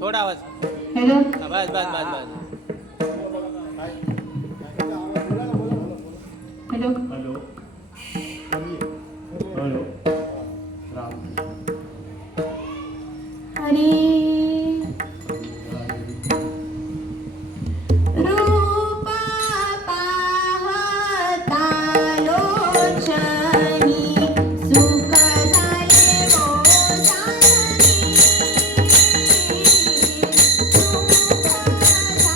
थोडा आवाज. हॅलो बस बस बस बस. Hello hello hello Hari रूप पाहता लोचनी सुख झाले वो साजनी सुख झाले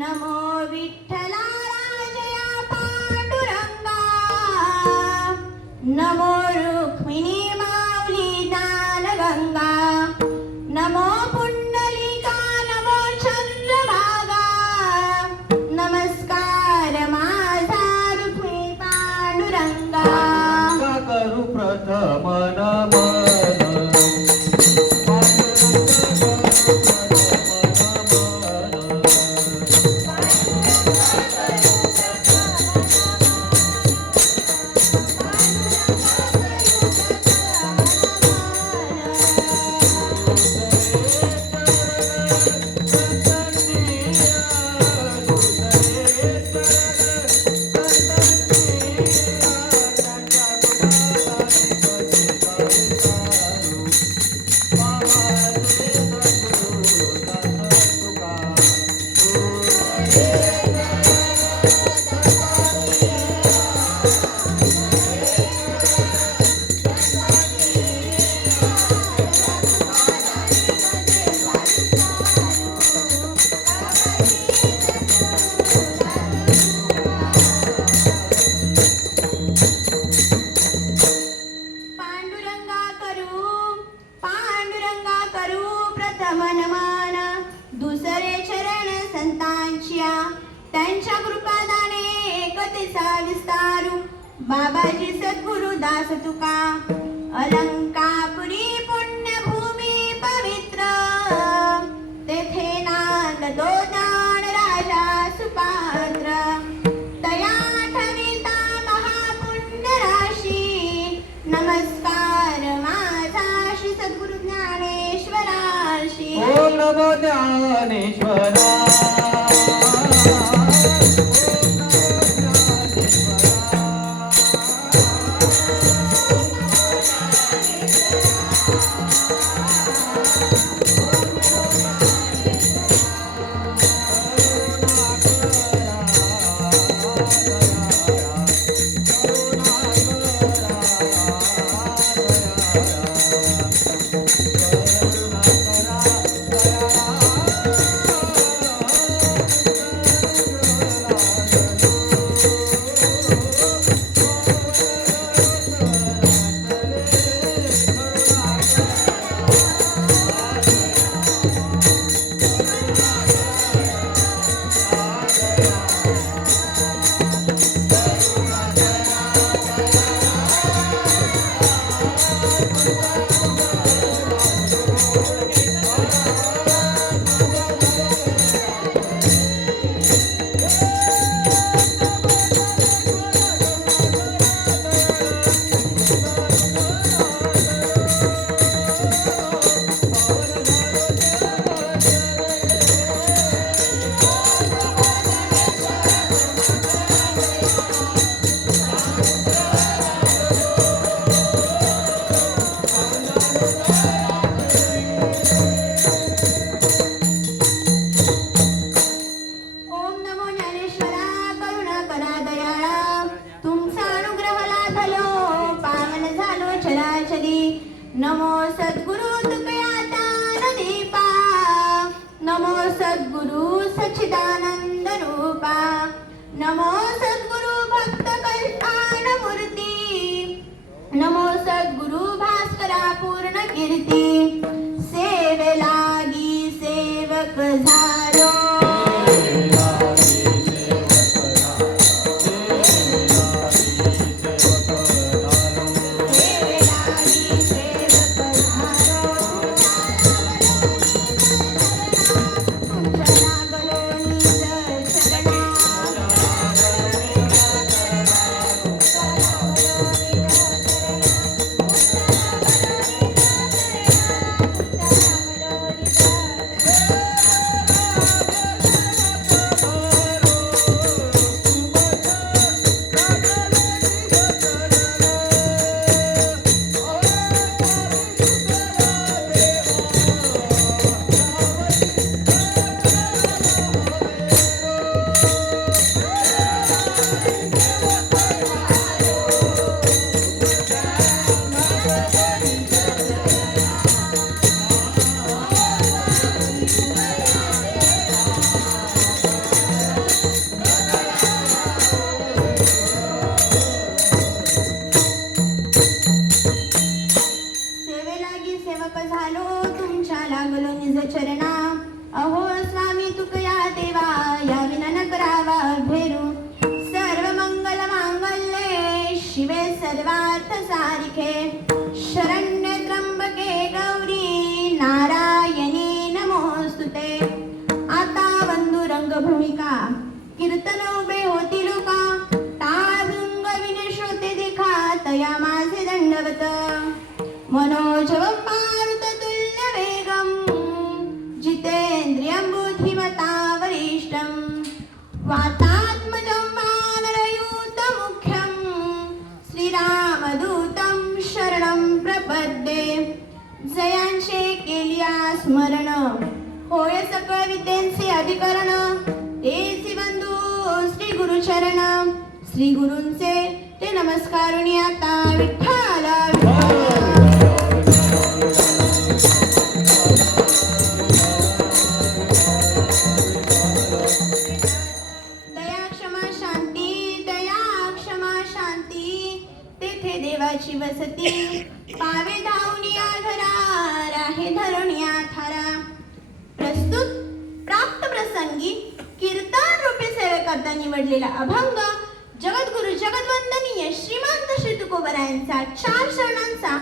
नमो विठ्ठला राजया पांडुरंगा नमो रुक्मिणी माऊली दानगंगा नमो पुंडलिका नमो चंद्रभागा नमस्कार माझा रुक्मिणी पांडुरंगा का करू प्रथम नमन पांडुरंगा करू प्रथम नमन दुसरे चरण संतांच्या त्यांच्या कृपादाने एकतेचा विस्तारू बाबाजी सद्गुरु दास तुका अलंकापुरी पुण्यभूमी पवित्र तेथे नांदतो ज्ञान राजा सुपात्र तया ठविता महापुण्य राशी नमस्कार माझा श्री सद्गुरु ज्ञानेश्वराशी ओम नमो ज्ञानेश्वरा ओम नमो ज्ञानेश्वरा करुणा करा दयाळा तुमचा अनुग्रह लाभलो पावन झालो चराचरी नमो सद्गुरु तुकयाता दीपा नमो सद्गुरु सच्चिदानंद रूपा नमो सद्गुरु भक्त कल्याण मूर्ती नमो सद्गुरु भास्करा पूर्ण कीर्ती सेवे लागी सेवक झालो मनोजवं मारुततुल्यवेगं जितेन्द्रियं बुद्धिमतां वरिष्ठं वातात्मजं वानरयूतमुख्यं श्रीरामदूतं शरणं प्रपद्ये. जयांचे केलिया स्मरण होय सकळ विद्यांचे अधिकरण तेची बंधू श्री गुरुचरण श्री गुरूंचे ते नमस्कारुणी आता विठ्ठला दया क्षमा शांती तेथे देवाची वसती पावे धावनिया धरा राहे धरणिया थारा. प्रस्तुत प्राप्त प्रसंगी कीर्तन रूपी सेवे करता निवडलेला अभंग जगद्गुरु जगद्वंदनीय श्रीमंत श्री तुकोबरायांचा 4 शरणांचा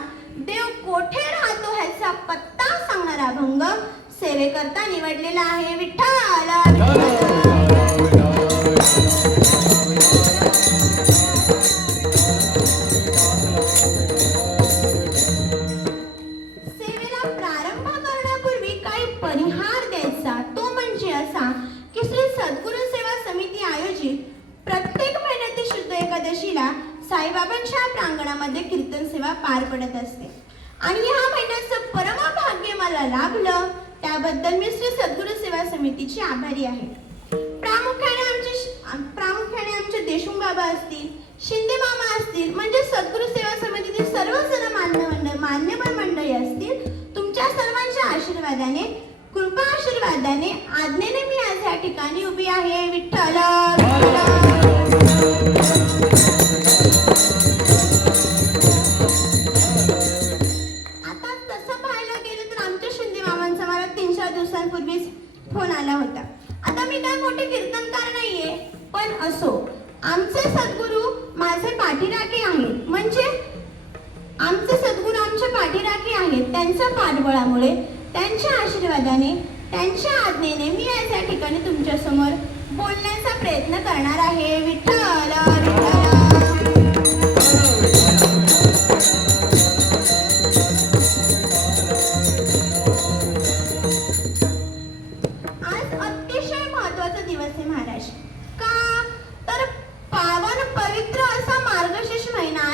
देव कोठे राहतो ह्याचा पत्ता सांगणारा अभंग सेवे करता निवडलेला आहे. विठ्ठला सेवेला प्रारंभ करण्यापूर्वी काही परिहार द्यायचा. तो म्हणजे असा की श्री सद्गुरू सेवा समिती आयोजित प्रत्येक महिन्यातील शुद्ध एकादशीला साईबाबांच्या प्रांगणामध्ये कीर्तन सेवा पार पडत असते आणि ह्या महिन्याचं परम भाग्य मला लाभलं त्याबद्दल मी श्री सद्गुरू सेवा समितीची आभारी आहे. प्रामुख्याने आमचे देशमुख बाबा असतील, शिंदे मामा असतील, म्हणजे सद्गुरू सेवा समितीतील सर्वजण मान्यवर मंडळी असतील, तुमच्या सर्वांच्या आशीर्वादाने कृपा आशीर्वादाने आज्ञेने मी आज या ठिकाणी उभी आहे. विठ्ठला आता तसं पाहायला गेलं तर आमच्या शिंदे मामांचा मला 3-4 दिवसांपूर्वीच फोन आला होता. आता मी काय मोठे कीर्तनकार नाहीये, पण असो आमचे सद्गुरू माझे पाठीराखे आहेत. म्हणजे आमचे सद्गुरू आमचे पाठीराखे आहेत. त्यांच्या पाठबळामुळे, त्यांच्या आशीर्वादाने, त्यांच्या आज्ञेने मी आज या ठिकाणी तुमच्या समोर बोलण्याचा प्रयत्न करणार आहे. विठ्ठला आज अतिशय महत्त्वाचा दिवस आहे महाराज. का तर पावन पवित्र असा मार्गशीर्ष महिना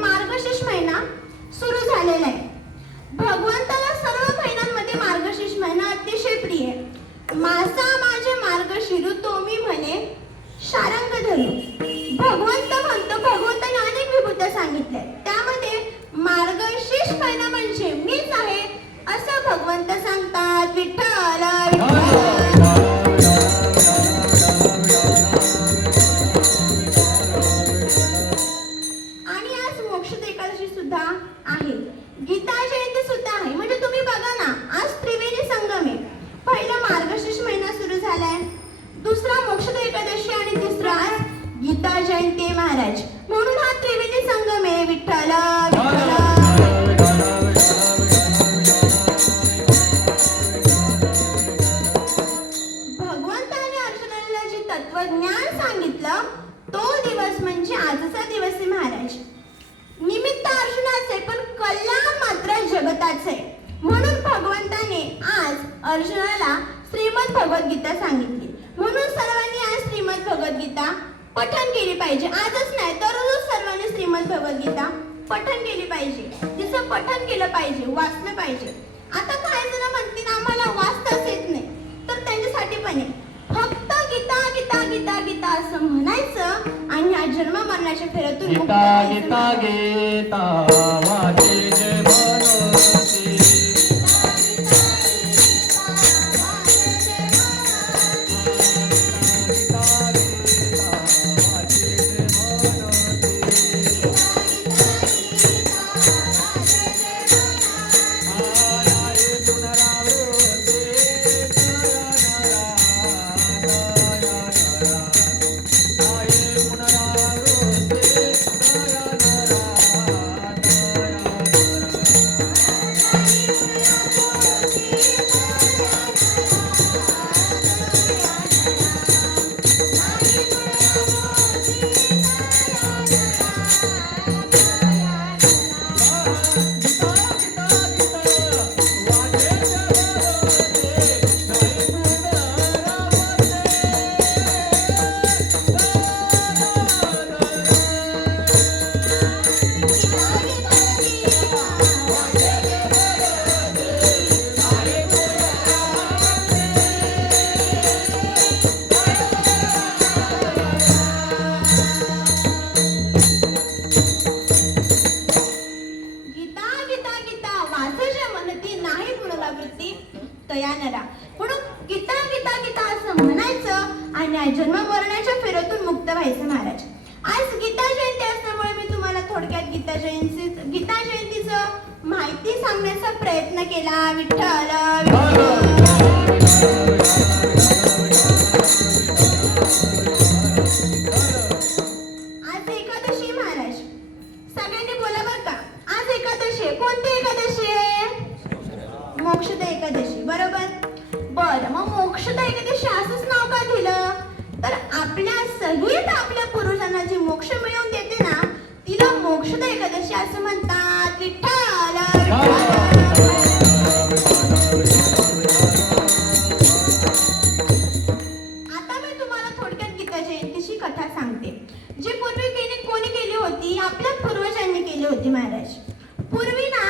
मार्गशीर्ष महिना सुरू झालेला आहे. भगवंताला सर्व महिन्यांमध्ये मार्गशीर्ष महिना अतिशय प्रिय आहे. मासा माझे मार्गशिरू तो मी म्हणे शारंग धरू. भगवंताने अनेक विभूत्या सांगितल्या, त्यामध्ये मार्गशीर्ष महिना म्हणजे मीच आहे असं भगवंत सांगतात. विठ्ठला आणि आज मोक्ष एकादशी सुद्धा आहे, गीता जयंती सुद्धा आहे. म्हणजे तुम्ही बघा ना, आज त्रिवेणी संगम आहे. पहिला मार्गशीर्ष महिना सुरू झालाय, दुसरा मोक्ष एकादशी आणि तिसरा आज गीता जयंती आहे महाराज. म्हणून हा त्रिवेणी संगम आहे. विठ्ठला भगवंताने अर्जुनाला जे तत्वज्ञान सांगितलं तो दिवस म्हणजे आजचा दिवस आहे महाराज. निमित्त अर्जुनाचे पण कल्याण मात्र जगताचे. म्हणून भगवंताने आज अर्जुनाला श्रीमद भगवद्गीता सांगितली. म्हणून सर्वांनी आज श्रीमद भगवद्गीता पठण केली पाहिजे. आजच नाही, दररोज सर्वांनी श्रीमद भगवद्गीता पठण केली पाहिजे. तिचं पठण केलं पाहिजे, वाचलं पाहिजे. आता काही जण म्हणतील आम्हाला वाचताच येत नाही, तर त्यांच्यासाठी पण आहे. फक्त गीता गीता गीता गीता असं म्हणायचं आणि या जन्म मरणाच्या फेऱ्यातून मुक्त व्हायचं. गीता गीता वाचे जे मनोती. तया नरा. म्हणून गीता गीता गीता असं म्हणायचं आणि या जन्म मरणाच्या फेऱ्यातून मुक्त व्हायचं महाराज. आज गीता जयंती असल्यामुळे मी तुम्हाला थोडक्यात गीता जयंतीचं माहिती सांगण्याचा प्रयत्न केला. विठ्ठल आज एकादशी महाराज, सगळ्यांनी बोला बरं का. आज एकादशी आहे. कोणती एकादशी आहे? मोक्षदा एकादशी, बरोबर. बरं, मग मोक्षदा एकादशी असंच नाव का दिलं? तर आपल्या सहित आपल्या पूर्वजांना जी मोक्ष मिळवून देते ना, तिला मोक्षदा एकादशी असं म्हणतात. विठ्ठल आता मी तुम्हाला थोडक्यात गीता जयंतीची कथा सांगते, जी पूर्वी कोणी केली होती? आपल्या पूर्वजांनी केली होती महाराज. पूर्वी ना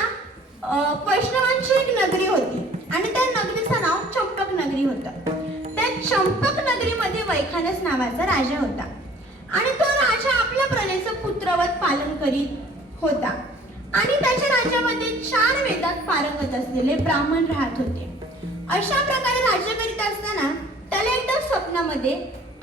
वैष्णवांची एक नगरी होती आणि त्या नगरीचं नाव चंपक नगरी होतं. त्या चंपक नगरीमध्ये वैखानस नावाचा राजा होता आणि तो राजा आपल्या प्रजेचं पुत्रवत पालन करीत होता आणि त्याच्या राज्यामध्ये 4 वेदात पारंगत असलेले ब्राह्मण राहत होते. अशा प्रकारे राज्य करीत असताना त्याला एकदा स्वप्नामध्ये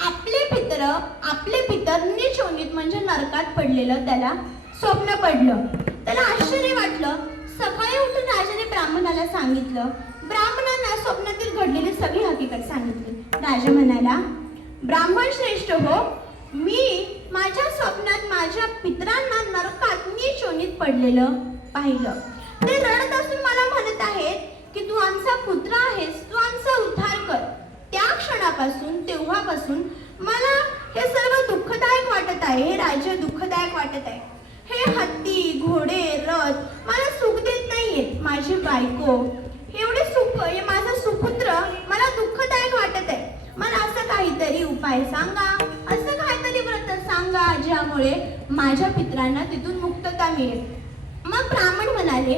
आपले पितर नीच योनीत म्हणजे नरकात पडलेलं त्याला स्वप्न पडलं. त्याला आश्चर्य वाटलं. सकाळी उठून राजाने ब्राह्मणाला सांगितलं. ब्राह्मणांना स्वप्नातील घडलेली सगळी हकीकत सांगितली. राजा म्हणाला, ब्राह्मण श्रेष्ठ हो, मी माझ्या स्वप्नात माझ्या पितरांना नरकात नीच योनीत पडलेलं पाहिलं. ते रडत असून मला म्हणत आहेत की तू आमचा पुत्र आहेस, तू आमचा उद्धार कर. त्या क्षणापासून तेव्हापासून मला हे सर्व दुःखदायक वाटत आहे. हे राज्य दुःखदायक वाटत आहे. हे हत्ती, घोडे, रथ मला सुख देत नाहीये. माझी बायको, हे माझा सुपुत्र मला दुःखदायक वाटत आहे. मला असं काहीतरी उपाय सांगा, असं काहीतरी व्रत सांगा ज्यामुळे माझ्या पितरांना तिथून मुक्तता मिळेल. मग ब्राह्मण म्हणाले,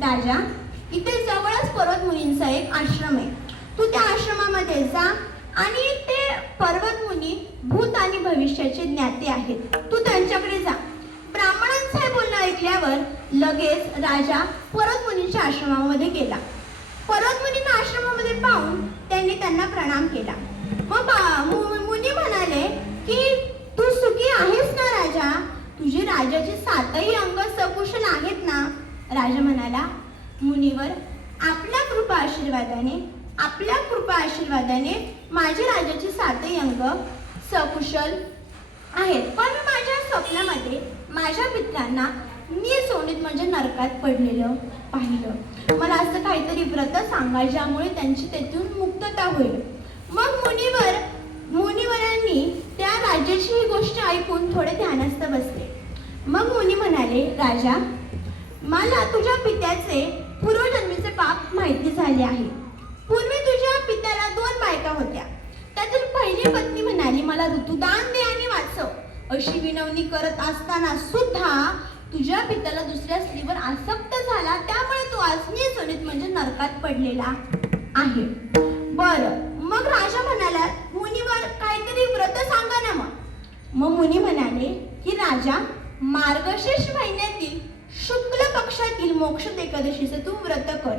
राजा, इथे जवळच पर्वत मुनींचा एक आश्रम आहे. तू त्या आश्रमामध्ये जा आणि ते पर्वत मुनी भूत आणि भविष्याचे ज्ञाते आहेत. तू त्यांच्याकडे जा. ब्राह्मणांचं हे बोलणं ऐकल्यावर लगेच राजा पर्वत मुनींच्या आश्रमामध्ये गेला. पर्वत मुनींना आश्रमामध्ये पाहून त्यांना प्रणाम केला. मग मुनी म्हणाले की तू सुखी आहेस ना राजा? तुझी राजाची 7ही अंग सकुशल आहेत ना? राजा म्हणाला, मुनीवर, आपल्या कृपा आशीर्वादाने माझ्या राजाची 7ही अंग सकुशल आहेत. पण मी माझ्या स्वप्नामध्ये माझ्या पितरांना नीच योनीत म्हणजे नरकात पडलेलं पाहिलं. मला असं काहीतरी व्रत सांगा ज्यामुळे त्यांची तेथून मुक्तता होईल. मग मुनिवरांनी त्या राजाची ही गोष्ट ऐकून थोडे ध्यानस्थ बसले. मग मुनी म्हणाले, राजा, मला तुझ्या पित्याचे पूर्वजन्मीचे पाप माहिती झाले आहे. पूर्वी तुझ्या पित्याला 2 बायका होत्या. त्यातील पहिली पत्नी म्हणाली, मला ऋतुदान दे आणि वाचव. अशी विनवणी करत असताना सुद्धा तुझ्या पित्याला दुसऱ्या स्त्रीवर आसक्त झाला. त्यामुळे तू आज नीच योनीत म्हणजे नरकात पडलेला आहे. बरं, मग राजा म्हणाला, मुनीवर, काहीतरी व्रत सांगा ना. मग मुनी म्हणाले की राजा, मार्गशीर्ष महिन्यातील शुक्ल पक्षातील मोक्षद एकादशीचं तू व्रत कर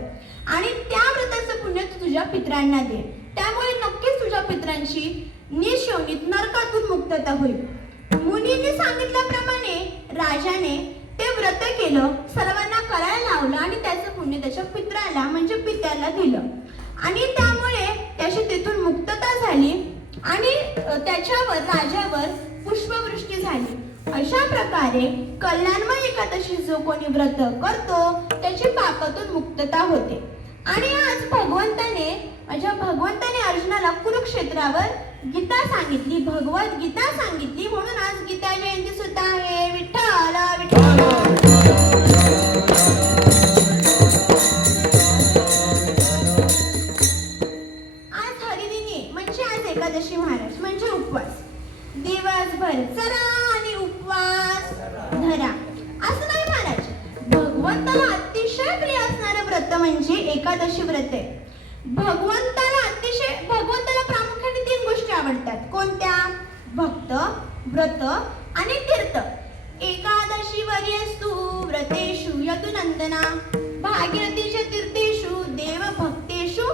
आणि त्या व्रताचं पुण्य तू तुझ्या पितरांना दे. त्यामुळे नक्कीच तुझ्या पितरांची नीच योनीत नरकातून मुक्तता होईल. मुनींनी सांगितल्याप्रमाणे राजाने ते व्रत केलं, सर्वांना करायला लावलं आणि त्याचं पुण्य त्याच्या पितराला म्हणजे पित्याला दिलं आणि त्यामुळे त्याची तिथून मुक्तता झाली आणि त्याच्यावर राजावर पुष्पवृष्टी झाली. अशा प्रकारे कल्याणमय एकादशी जो कोणी व्रत करतो त्याची पापातून मुक्तता होते. आणि आज भगवंताने अर्जुनाला कुरुक्षेत्रावर गीता सांगितली, भगवत गीता सांगितली, म्हणून आज गीता जयंती सुद्धा आहे. विठ्ठल विठ्ठल. आज हरिदिनी म्हणजे आज एकादशी महाराज म्हणजे उपवास. दिवसभर चरा आणि उपवास धरा असं नाही महाराज. भगवंताला अतिशय प्रिय असणारं व्रत म्हणजे एकादशी व्रत आहे. भगवंताला प्रामुख्याने 3 गोष्टी आवडतात. कोणत्या? भक्त, व्रत आणि तीर्थ. एकादशी वर्यस्तु व्रतेषु यदुनंदना भागीरथीच्या तीर्थेषु देव भक्तेषु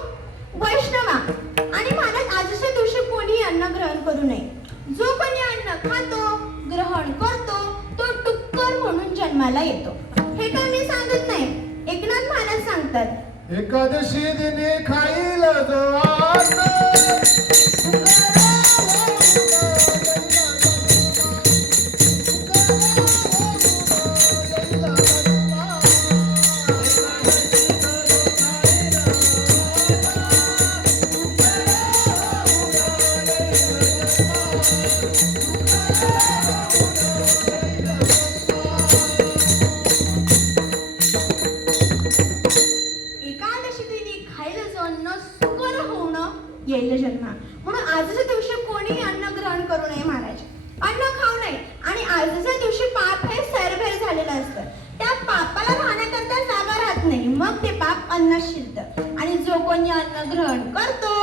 आणि महाराज आजच्या दिवशी कोणी अन्न ग्रहण करू नये. जो कोणी अन्न खातो ग्रहण करतो तो टुक्कर म्हणून जन्माला येतो. हे काय मी सांगत नाही, एकनाथ महाराज सांगतात. एकादशी दिनी खाईल जो अन्न येईल जन्मा. म्हणून आजच्या दिवशी कोणी अन्न ग्रहण करू नये महाराज, अन्न खाऊ नये. आणि आजच्या दिवशी पाप हे सैरभैर झालेलं असतं. त्या पापाला राहण्याकरता जागा राहत नाही, मग ते पाप अन्न शिरतं. आणि जो कोणी अन्न ग्रहण करतो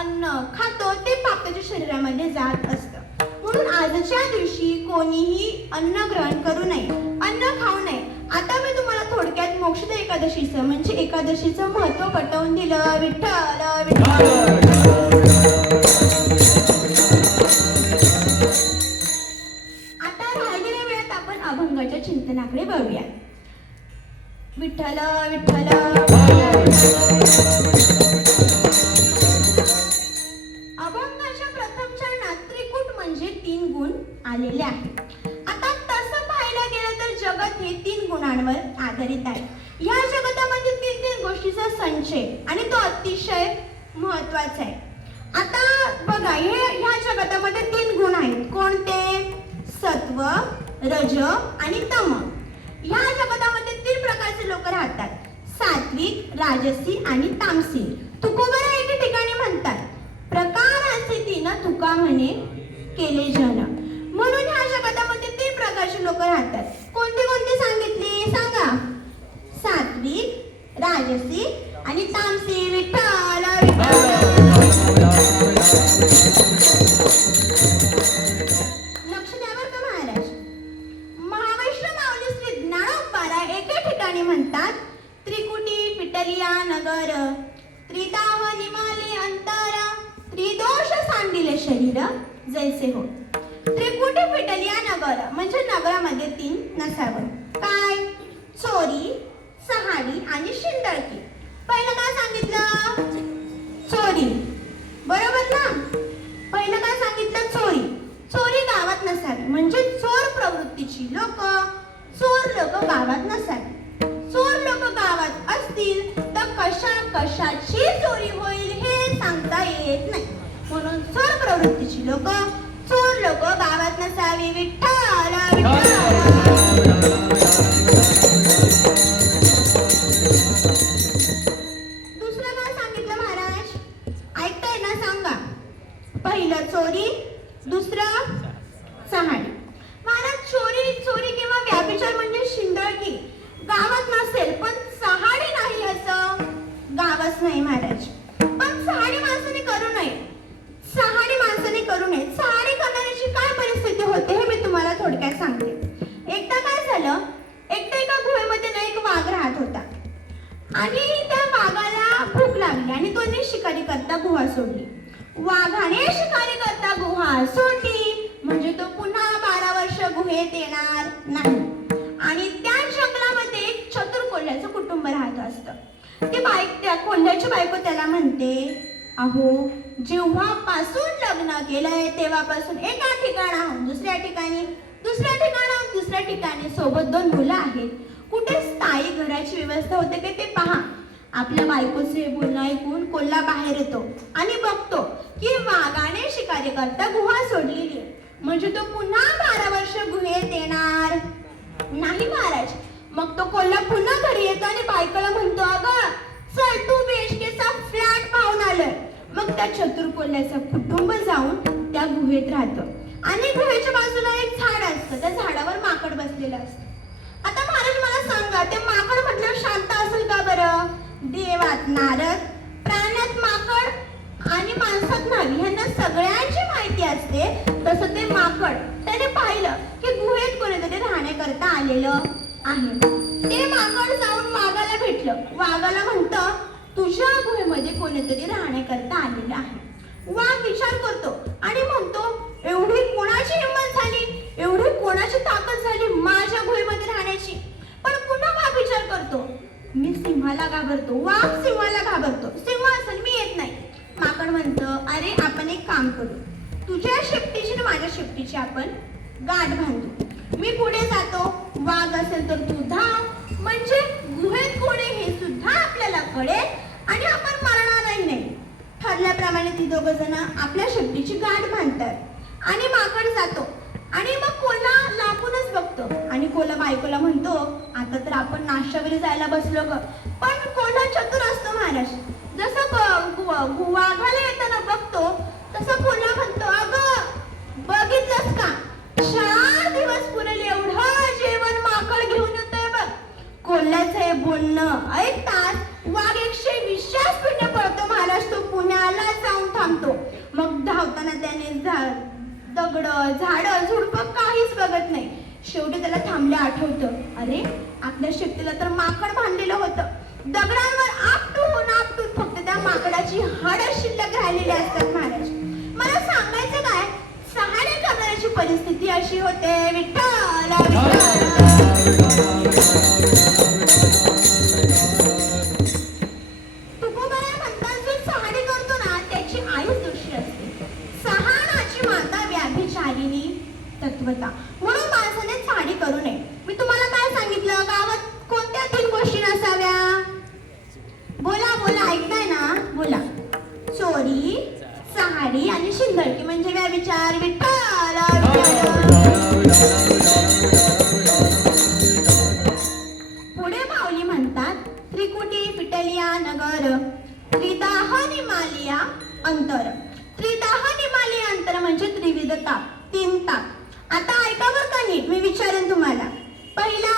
अन्न खातो ते पाप त्याच्या शरीरामध्ये जात असतं. म्हणून आजच्या दिवशी कोणीही अन्न ग्रहण करू नये, अन्न खाऊ नये. आता मी तुम्हाला थोडक्यात मोक्षदा एकादशीचं म्हणजे एकादशीचं महत्व पटवून दिलं. विठ्ठल विठ्ठल. आता राहिलेल्या वेळात आपण अभंगाच्या चिंतनाकडे वळूया. विठ्ठल विठ्ठल. अभंगाच्या प्रथम चरणात त्रिकूट म्हणजे 3 गुण आलेले आहेत. आता तसं पाहायला गेलं तर जगत हे 3 गुणांवर आधारित आहे. या जगतामध्ये 3 गोष्टीचा संचय आणि तो अतिशय महत्वाचा आहे. आता बघा, ह्या जगतामध्ये 3 गुण आहेत. कोणते? सत्व, रज आणि तम. ह्या जगतामध्ये 3 प्रकारचे लोक राहतात. सात्विक, राजसी आणि तामसी. तुकोबरा एके ठिकाणी म्हणतात, प्रकाराचे 3 तुका म्हणे केले जन. म्हणून ह्या जगतामध्ये 3 प्रकारचे लोक राहतात. कोणते कोणते सांगितले सांगा? सात्विक, राजसी आणि तामसी. विठ्ठल लक्ष द्यावर का महाराज? महावैष्णव माऊली श्री ज्ञानोबारा एके ठिकाणी म्हणतात, त्रिकुटी पिटलिया नगर, त्रिदाह निमाले अंतर, त्रिदोष सांडिले शरीर जैसे हो. त्रिकुटी पिटलिया नगर म्हणजे नगरामध्ये 3 नसावं. काय? चोरी, सहाडी आणि शिंदळकी. पहिलं काय सांगितलं? चोरी. बरोबर ना? पहिलं काय सांगितलं? चोरी. चोरी गावात नसावी म्हणजे चोर प्रवृत्तीची लोक, चोर लोक गावात नसावी. चोर लोक गावात असतील तर कशाची चोरी होईल हे सांगता येत नाही. म्हणून चोर प्रवृत्तीची लोक, चोर लोक गावात नसावी. विठ्ठल दुसरं काय सांगितलं महाराज? ऐकताय ना? सांगा. पहिलं चोरी, दुसरं सहाडी. महाराज चोरी किंवा व्याभिचार म्हणजे शिंदळकी गावात नसेल पण सहाडी नाही असं गावच नाही महाराज. पण सहाडी माणसाने करू नये. सहाडी माणसाने करू नये. सहाडी करणाऱ्याची काय परिस्थिती होते हे मी तुम्हाला थोडक्यात सांगते. एकदा काय झालं, एकदा एका गुहेमध्ये ना एक वाघ राहत होता आणि त्या वाघाला भूक लागली आणि त्याने शिकारी करता गुहा सोडली. वाघाने शिकारी करता गुहा सोडली म्हणजे तो पुन्हा 12 वर्ष गुहेत येणार नाही. आणि त्या जंगलामध्ये एक चतुर कोल्ह्याचं कुटुंब राहत असतं. त्या कोल्ह्याची बायको त्याला म्हणते, अहो जेव्हापासून लग्न केलंय तेव्हापासून एका ठिकाणाहून दुसऱ्या ठिकाणी, दुसऱ्या ठिकाणाहून तिसऱ्या ठिकाणी, सोबत 2 मुलं आहेत. कुठे स्थायी घराची व्यवस्था होते का ते पहा. आपल्या बायकोचे बोलणं ऐकून कोल्हा बाहेर येतो आणि बघतो की वाघाने शिकारी करता गुहा सोडलेली आहे म्हणजे तो पुन्हा 12 वर्ष गुहेत येणार नाही महाराज. मग तो कोल्हा पुन्हा घरी येतो आणि बायकोला म्हणतो, अगं चल तू बेशकेचा फ्लॅट पाहून आलोय. मग त्या चतुर कोल्ह्याचं कुटुंब जाऊन त्या गुहेत राहतं आणि गुहेच्या बाजूला एक झाड असतं. त्या झाडावर माकड बसलेलं असतं. आता महाराज मला सांगा, ते माकड म्हटलं शांत असेल का बरं? देवात नारद, प्राण्यात माकड आणि माणसात न्हावी ह्यांना सगळ्यांची माहिती असते. तसं ते माकड त्याने पाहिलं की गुहेत कोणीतरी राहण्याकरता आलेलं आहे. ते माकड जाऊन वाघाला भेटलं. वाघाला म्हणतं, तुझ्या गुहेमध्ये कोणीतरी राहण्याकरता आलेलं आहे. वाघ विचार करतो आणि म्हणतो, एवढी कोणाची हिंमत झाली, एवढी कोणाची ताकद झाली माझ्या गुहेमध्ये राहण्याची. पण पुन्हा वाघ विचार करतो, मी सिंहाला घाबरतो, वाघ सिंहाला घाबरतो, सिंह असेल मी येत नाही. माकड म्हणतं, अरे आपण एक काम करू, तुझ्या शेपटीची आणि माझ्या शेपटीची आपण गाठ बांधू. मी पुढे जातो, वाघ असेल तर तू धाव, म्हणजे गुहेत कोणी हे सुद्धा आपल्याला कळेल आणि आपण मरणारही नाही. ठरल्याप्रमाणे ती दोघं जण आपल्या शेपटीची गाठ बांधतात आणि माकड जातो आणि मग कोल्हा लांबूनच बघतो आणि कोल्हा बायकोला म्हणतो, आता तर आपण नाश्त्यावर जायला बसलो ग. पण कोल्हा चतुर असतो महाराज. जसं वाघाला येताना बघतो तसं कोल्हा म्हणतो, अगं बघितलंस का, 4 दिवस पुरेल एवढं जेवण माकड घेऊन येतोय बघ. कोल्ह्याचं हे बोलणं ऐकताच वाघ 120 स्पीडने पळतो महाराज. तो पुण्याला जाऊन थांबतो. मग धावताना त्याने दगड झाड झुडप काहीच बघत नाही. शेवटी त्याला थांबले आठवतं, अरे आपल्या शेपटीला तर माकड बांधलेलं होतं. दगडांवर आपटून आपटून फक्त त्या माकडाची हाडं शिल्लक राहिलेली असतात महाराज. मला सांगायचं काय, सहाणे करण्याची परिस्थिती अशी होते. विठ्ठल तुकोबाराय म्हणतात, जो सहाणे करतो ना त्याची आयुष दोषी असते. सहाणाची माता व्याभिचारिणी तत्वता. म्हणून माणसाने साडी करू नये. मी तुम्हाला काय सांगितलं, गावात कोणत्या 3 गोष्टी नसाव्या? बोला बोला, ऐकताय ना, बोला. चोरी, सहाडी आणि शिंदळकी म्हणजे व्याभिचार. विठ्ठल पुढे माऊली म्हणतात, त्रिकुटी पिटलिया नगर, त्रिदाह निमालिया अंतर. त्रिदाह निमालिया अंतर म्हणजे त्रिविध ताप, 3 ताप. आता ऐका बरं का नीट, मी विचारेन तुम्हाला. पहिला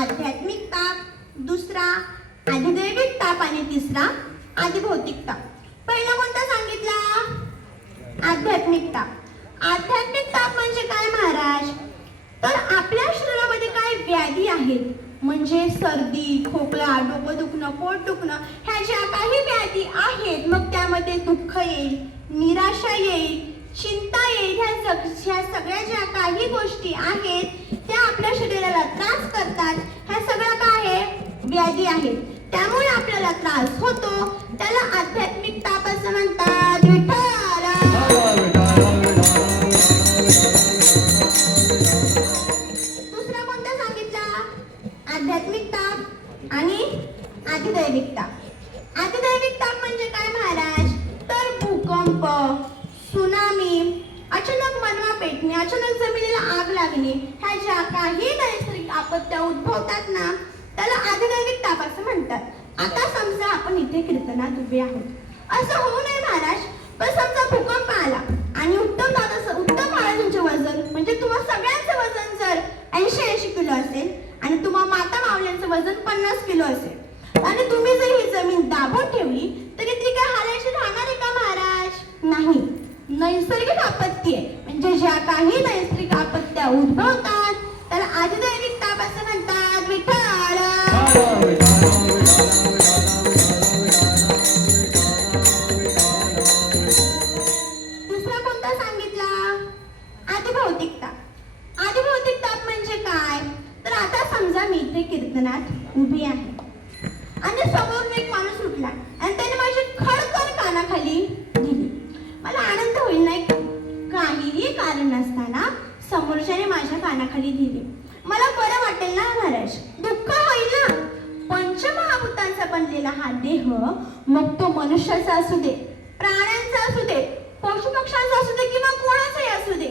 आध्यात्मिक ताप, दुसरा अधिदैविक ताप आणि तिसरा अधिभौतिक ताप. पहिला कोणता सांगितला? आध्यात्मिक ताप. आध्यात्मिक ताप म्हणजे काय महाराज? तर आपल्या शरीरामध्ये काय व्याधी आहेत, म्हणजे सर्दी, खोकला, डोकं दुखणं, पोट दुखणं, ह्या ज्या काही व्याधी आहेत, मग त्यामध्ये दुःख येईल, निराशा येईल, चिंता येईल. ह्या सगळ्या ज्या काही गोष्टी आहेत त्या आपल्या शरीराला त्रास करतात. ह्या सगळ्या काय आहे? व्याधी आहेत. त्यामुळे आपल्याला त्रास होतो. त्याला आध्यात्मिक ताप असं म्हणतात. विठ्ठल दुसरा कोणता सांगितला? आध्यात्मिक ताप आणि अधिदैविक ताप. अधिदैविक ताप म्हणजे काय महाराज? तर भूकंप, सुनामी, अचानक मनवा पेटणे, अचानक जमिनीला आग लागणे, ह्या ज्या काही नैसर्गिक आपत्त्या उद्भवतात ना त्याला अधिदैविक ताप असं म्हणतात. आता समजा आपण इथे कीर्तनात उभे आहोत, असं होऊ नये महाराज. पण समजा भूकंप आला आणि उत्तम महाराजांचे वजन म्हणजे तुम्हा सगळ्यांचं वजन जर 80 किलो असेल आणि तुम्हा माता मावल्यांचं वजन 50 किलो असेल आणि तुम्ही जर ही जमीन दाबून ठेवली तरी ती काय हालायची राहणार आहे का महाराज? नाही. नैसर्गिक आपत्ती आहे, म्हणजे ज्या काही नैसर्गिक आपत्त्या उद्भवतात त्याला अधिदैविक ताप असं म्हणतात. विठ्ठल दुसरा कोणता सांगितला? अधिभौतिक ताप. अधिभौतिक ताप म्हणजे काय? तर आता समजा मी इथे कीर्तनात उभी आहे आणि समोरून एक माणूस उठला आणि त्याने माझी खडखड कानाखाली दिली. मला आनंद होईल नाही का? काहीही कारण नसताना समोरच्याने माझ्या कानाखाली दिली. मला बरं वाटेल ना महाराज? दुःख होईल ना? पंचमहाभूतांचा बनलेला हा देह, मग तो मनुष्याचा असू दे, प्राण्यांचा असू दे, पशुपक्ष्यांचा असू दे किंवा कोणाचाही असू दे,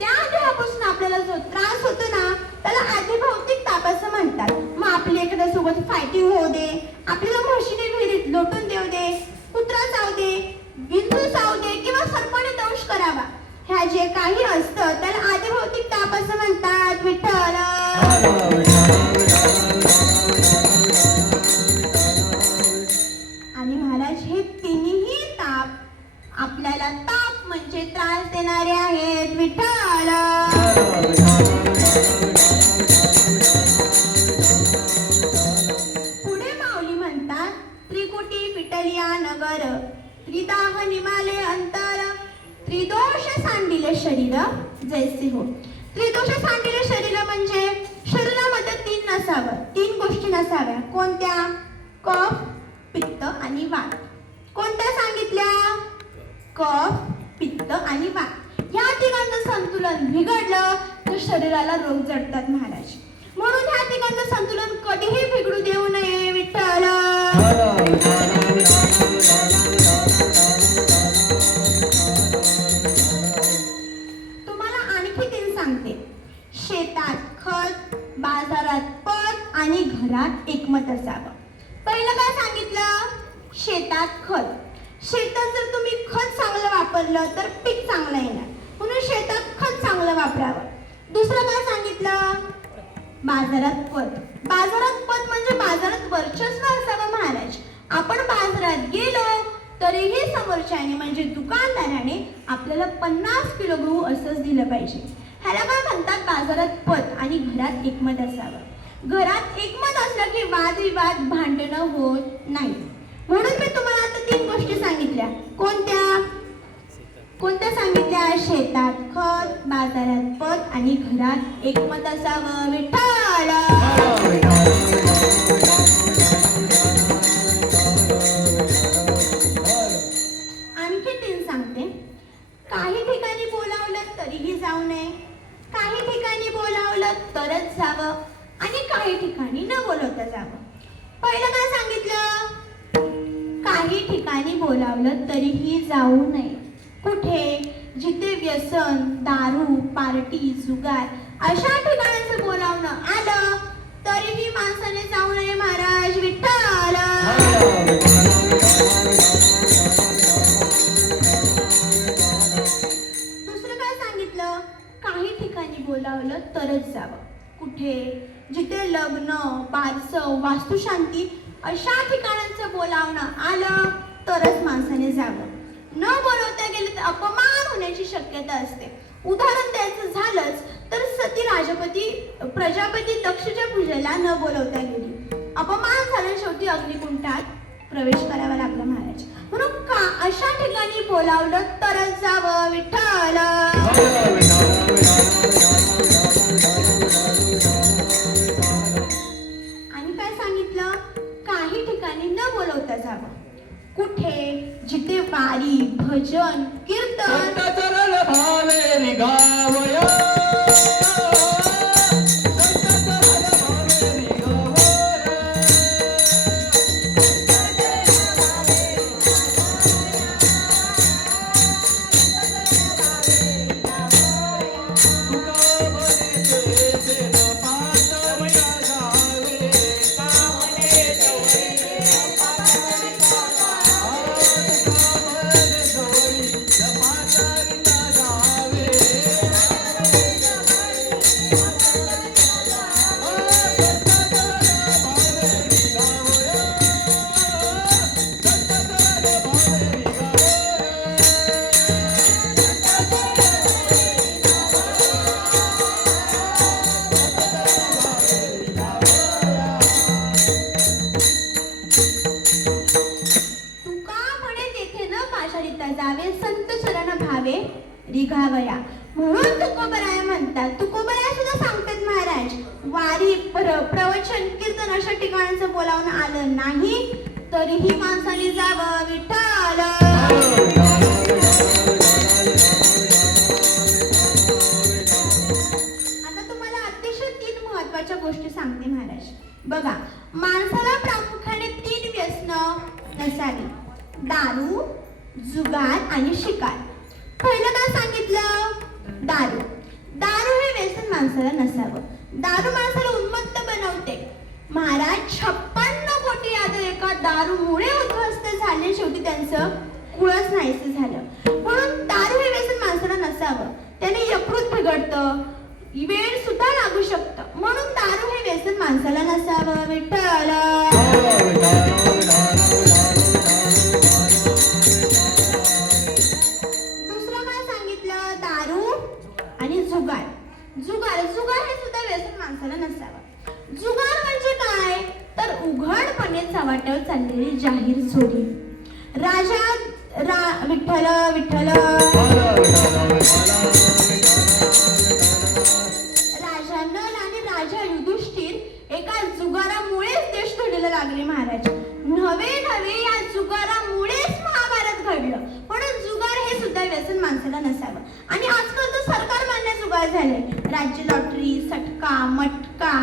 त्या देहापासून आपल्याला जो त्रास होतो ना त्याला अधिभौतिक ताप असं म्हणतात. मग आपली एखाद्या सोबत फायटिंग होऊ दे, आपल्याला म्हशीने विहिरीत लोटून देऊ दे, कुत्रा चावू दे, बिंदू चावू दे किंवा सर्पाने दंश करावा, ह्या जे काही असतं त्याला अधिभौतिक ताप असं म्हणतात. विठ्ठल आणि महाराज हे तिन्ही ताप आपल्याला ताप म्हणजे त्रास देणारे आहेत. विठ्ठल पुढे माऊली म्हणतात, त्रिकुटी पिट त्रिदाह निमाले अंतर त्रिदोष सांडिले शरीर जैसे हो. त्रिदोष सांडिले शरीर म्हणजे शरीरामध्ये तीन गोष्टी नसाव्या. कोणत्या? कफ, पित्त आणि वात. कोणत्या सांगितल्या? कफ, पित्त आणि वात. ह्या तिघांचं संतुलन बिघडलं तर शरीराला रोग जडतात महाराज. म्हणून ह्या तिघांचं संतुलन कधीही बिघडू देऊ नये विठ्ठल. तुम्हाला आणखी तीन सांगते. शेतात खत, बाजारात पत आणि घरात एकमत असावं. पहिलं काय सांगितलं? शेतात खत. शेतात जर तुम्ही खत चांगलं वापरलं तर पीक चांगलं येणार, म्हणून शेतात खत चांगलं वापरावं. दुसरं काय सांगितलं? बाजारात पत. बाजारात पत म्हणजे बाजारात वर्चस्व असावं महाराज. आपण बाजारात गेलो तरीही समोरच्याने म्हणजे दुकानदाराने आपल्याला 50 किलो गहू असंच दिलं पाहिजे. ह्याला काय म्हणतात? बाजारात पत. आणि घरात एकमत असावं. घरात एकमत असलं की वादविवाद, भांडणं होत नाही. म्हणून मी तुम्हाला आता तीन गोष्टी सांगितल्या. कोणत्या? कोणत्या सांगितल्या? शेतात खत, बाजारात पत आणि घरात एकमत असावं विठ्ठल. आणखी तीन सांगते. काही ठिकाणी बोलावलं तरीही जाऊ नये, काही ठिकाणी बोलावलं तरच जावं आणि काही ठिकाणी न बोलवता जावं. पहिलं काय सांगितलं? काही ठिकाणी बोलावलं तरीही जाऊ नये. कुठे? जिथे व्यसन, दारू, पार्टी, जुगार अशा ठिकाणांचं बोलावणं आलं तरीही माणसाने जाऊ नये महाराज विठ्ठल. दुसरं काय सांगितलं? काही ठिकाणी बोलावलं तरच जावं. कुठे? जिथे लग्न, बारसं, वास्तुशांती अशा ठिकाणांचं बोलावणं आलं तरच माणसाने जावं. न बोलवता गेले तर अपमान होण्याची शक्यता असते. उदाहरण द्यायचं झालंच तर सती प्रजापती दक्षच्या पूजेला न बोलवता गेली. अपमान झाला, शेवटी अग्निकुंडात प्रवेश करावा लागला महाराज. म्हणून का अशा ठिकाणी बोलावलं तरच जावं विठ्ठल. आणि काय सांगितलं? काही ठिकाणी न बोलवता जावं. कुठे? जिथे वारी, भजन, कीर्तन रिघावया. म्हणून तुकोबराय म्हणतात. तुकोबराय सुद्धा सांगतात महाराज, वारी, प्रवचन, कीर्तन अशा ठिकाणांचं बोलावणं आलं नाही तरीही माणसाने जावं विठ्ठल. आता तुम्हाला अतिशय 3 महत्वाच्या गोष्टी सांगते महाराज. बघा, माणसाला प्रामुख्याने 3 व्यसनं नसावी. दारू, जुगार आणि शिकार. पहिलं काय सांगितलं? दारू. दारू हे व्यसन माणसाला नसावं. दारू माणसाला उन्मत्त बनवते महाराज. 56 कोटी यादव एका दारूमुळे उद्ध्वस्त झाले. शेवटी त्यांचं कुळच नाहीसं झालं. म्हणून दारू हे व्यसन माणसाला नसावं. त्याने यकृत बिघडतं, वेळ सुद्धा लागू शकतं. म्हणून दारू हे व्यसन माणसाला नसावं विठ्ठल. जुगार हे सुद्धा व्यसन माणसाला नसावं. जुगार म्हणजे काय? तर उघडपणे चव्हाट्यावर चाललेली जाहीर चोरी. विठ्ठल विठ्ठल. राजा नल आणि राजा युधिष्ठिर एका जुगारामुळेच देश धडीला लागले महाराज. नवे या जुगारामुळेच महाभारत घडलं. म्हणून जुगार हे सुद्धा व्यसन माणसाला नसावं. आणि आजकाल तर सरकार मान्य जुगार झाले. राज्य लॉटरी, सटका मटका,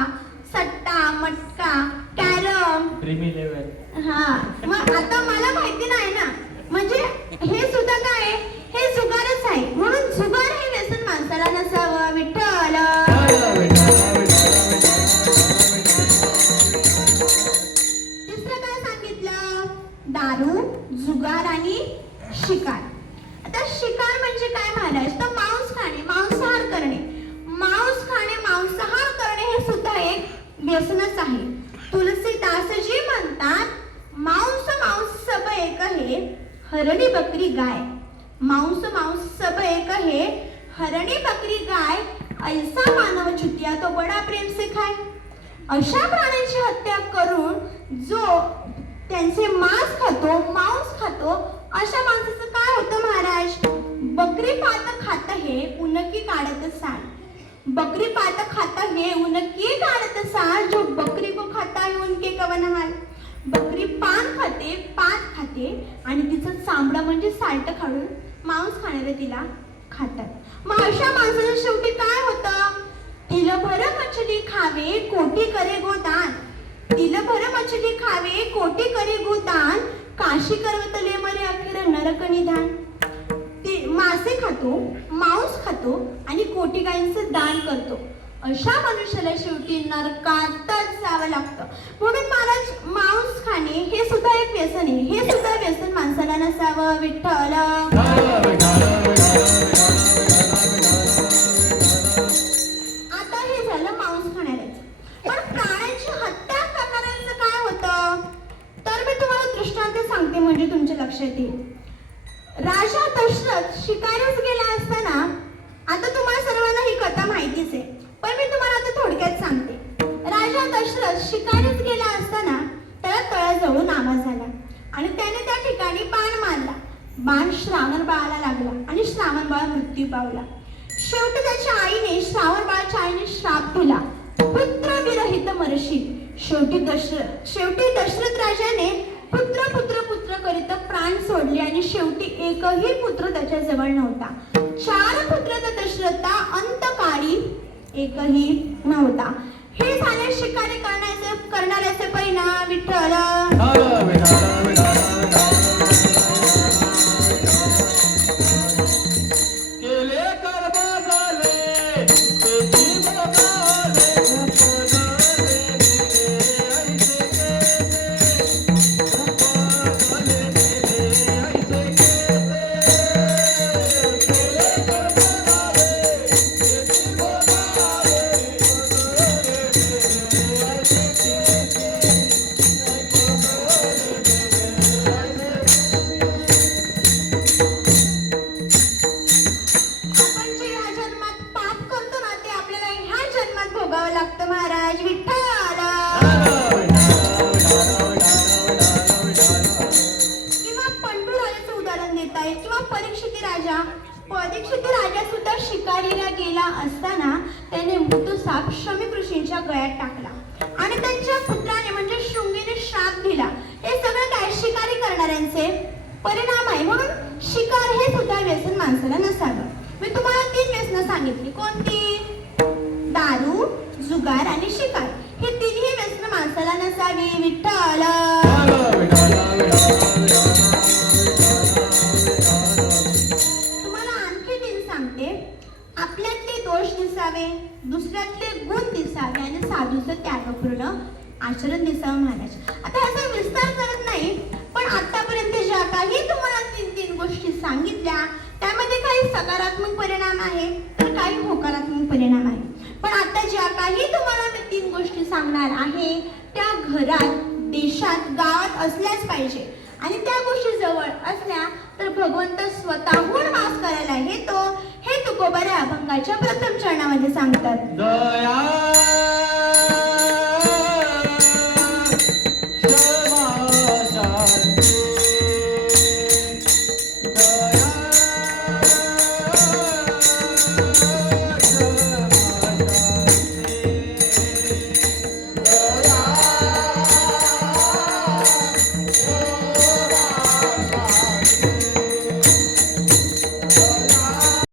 सट्टा मटका, कॅरम, ड्रीमी लेवल. हा मग आता मला माहिती नाही ना, म्हणजे हे सुद्धा काय आहे? हे जुगारच आहे. म्हणून जुगार हे व्यसन माणसाला नसावं. विठ्ठल. तिसरं काय सांगितलं? दारू, जुगार आणि शिकार. आता शिकार म्हणजे काय महाराज? तर मांस खाणे, मांसाहार करणे. मांस खाणे, मांसाहार करणे हे सुद्धा एक व्यसनच आहे. तुलसीदासजी म्हणतात, मांस सब एक है, हरणी बकरी गाय. मांस सब एक है, हरणी बकरी गाय, ऐसा मानव छुटिया तो बडा प्रेम से खाय. अशा प्राण्यांची हत्या करून जो त्यांचे मांस खातो, अशा माणसाचं काय होतं महाराज? बकरी पात खात हे उनकी काढत साल. बकरी पात खाता है उनके काढत साल, जो बकरी को खाता है उनके कवन हाल. बकरी पान खाते, पात खाते आणि तिचं चामडा म्हणजे साल्ट काढून मांस खाणारे तिला खातात. मग अशा माणसाचं शेवटी काय होतं? तिल भर मछली खावे कोटी करे गोदान. तिल भर मछली खावे कोटी करे गोदान, काशी करवतले मरे अखेर नरक निधान. मासे खातो, मांस खातो आणि कोटी गायींचं दान करतो. अशा मनुष्याला शेवटी नरकातच जावं लागतं. म्हणून महाराज, मांस खाणे हे सुद्धा एक व्यसन आहे. हे सुद्धा व्यसन माणसाला नसावं. विठ्ठल. आता हे झालं मांस खाणाऱ्याचं. पण प्राण्यांची हत्या करणाऱ्यांचं काय होतं? तर मी तुम्हाला दृष्टांत सांगते म्हणजे तुमच्या लक्षात येईल. राजा दशरथ शिकारीस गेला असताना, आता तुम्हाला सर्वांना ही कथा माहितीच आहे, पण मी तुम्हाला आता थोडक्यात सांगते. राजा दशरथ शिकारीस गेला असताना त्याला तळाजवळून आवाज आला आणि त्याने त्या ठिकाणी बाण मारला. बाण श्रावण बाळाला लागला आणि श्रावण बाळ मृत्यू पावला. शेवटी त्याच्या आईने श्रावण बाळाच्या आईने श्राप दिला, पुत्र विरहित मरशील. शेवटी दशरथ राजाने पुत्र पुत्र पुत्र करीत प्राण सोडले आणि शेवटी एकही पुत्र त्याच्या जवळ नव्हता. 4 पुत्र तर दशरथा, अंतकाळी एकही नव्हता. हे झाले शिकारी करणाऱ्याचे परिणाम. विठ्ठल. केले कर्म झाले तेची भोगाले, परीक्षित राजा सुद्धा शिकारीला गेला असताना त्याने मृत्यू साप शमी ऋषींच्या गळ्यात टाकला आणि त्यांच्या पुत्राने म्हणजे शृंगीने श्राप दिला. हे सगळं काय शिकारी करणाऱ्यांचे परिणाम आहे. म्हणून शिकार हे सुद्धा व्यसन माणसाला नसावं. मी तुम्हाला 3 व्यसनं सांगितली. कोणती? दारू, जुगार आणि शिकार. हे तिन्ही व्यसन माणसाला नसावी. विठ्ठल. आपल्यातले दोष दिसावे, दुसऱ्यातले गुण दिसावे आणि साधूचं त्यागपूर्ण आचरण दिसावं महाराज. आता ह्याचा विस्तार करत नाही, पण आतापर्यंत ज्या काही तुम्हाला 3 गोष्टी सांगितल्या त्यामध्ये काही सकारात्मक परिणाम आहे तर काही होकारात्मक परिणाम आहे. पण आता ज्या काही तुम्हाला मी 3 गोष्टी सांगणार आहे त्या घरात, देशात, गावात असल्याच पाहिजे आणि त्या गोष्टी जवळ असल्या तर भगवंत स्वतःहून वास करायला येतो. हे तुकोबा अभंगाच्या प्रथम चरणामध्ये सांगतात.